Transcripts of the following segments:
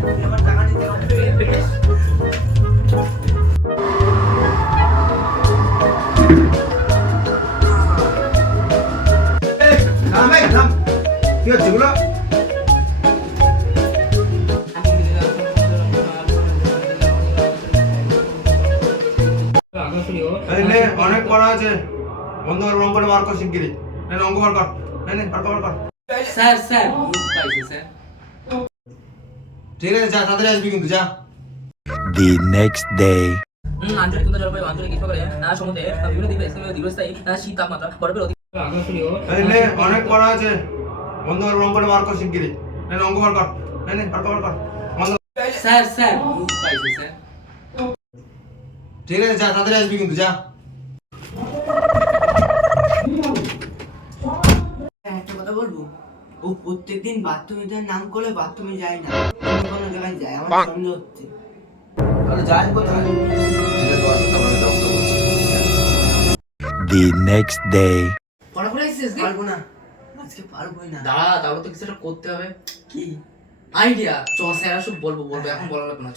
কি হচ্ছে এগুলো? অনেক পড়া আছে, বন্ধু রং করে বার কর শিগগিরি। অঙ্ক বার কর, বার কর। স্যার স্যার গ্রুপ পাইছে স্যার। ঠিক আছে, যা তাড়াতাড়ি আসবি কিন্তু, যা। The next day. আঞ্চলিক তন্ত্র জলবায়ু আঞ্চলিক গ্রীষ্মকালে সমুদ্রে বিভিন্ন দ্বীপে দীর্ঘস্থায়ী শীত তাপমাত্রা বরফের অধিক অনেক পড়া আছে, বন্ধু রং করে বার কর শিগগিরি। অঙ্ক বার কর, বার কর। স্যার স্যার গ্রুপ পাইছে স্যার। ঠিক আছে, যা তাড়াতাড়ি আসবি কিন্তু, যা। একটা কথা বলবো, ও প্রত্যেকদিন বাথরুমে যাওয়ার নাম করে বাথরুমে যায় না, অন্য কোনো জায়গায় যায়। আমার সন্দেহ হচ্ছে। তাহলে যাই কোথায়? The next day. পড়া করে আসছিস কি? পারবো না, আজকে পারবোই না। দাঁড়া, তাহলে তো কিছু একটা করতে হবে। কি আইডিয়া? চ স্যার সব বলবো এখন বলা লাগবে না।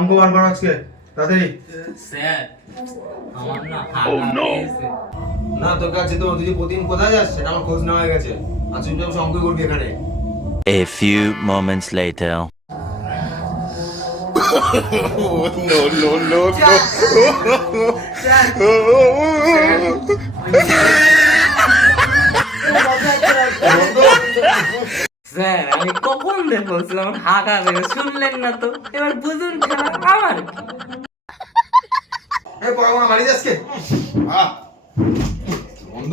অঙ্ক বার কর আজকে তাড়াতাড়ি। স্যার আমার না হাগা পেয়েছে। না, তোর কাছে তো তুই প্রতিদিন কোথায় যাস সেটা আমার খোঁজ নেওয়া হয়ে গেছে। আর তুই অঙ্ক করবি এখানে। A few moments later. No. Sir আমি কখন বলছিলাম হাগা পেয়েছে, শুনলেন না তো? এবার বুঝুন খেলা আমার কি? পড়াবো না, বাড়ি যাসকে বন্ধ।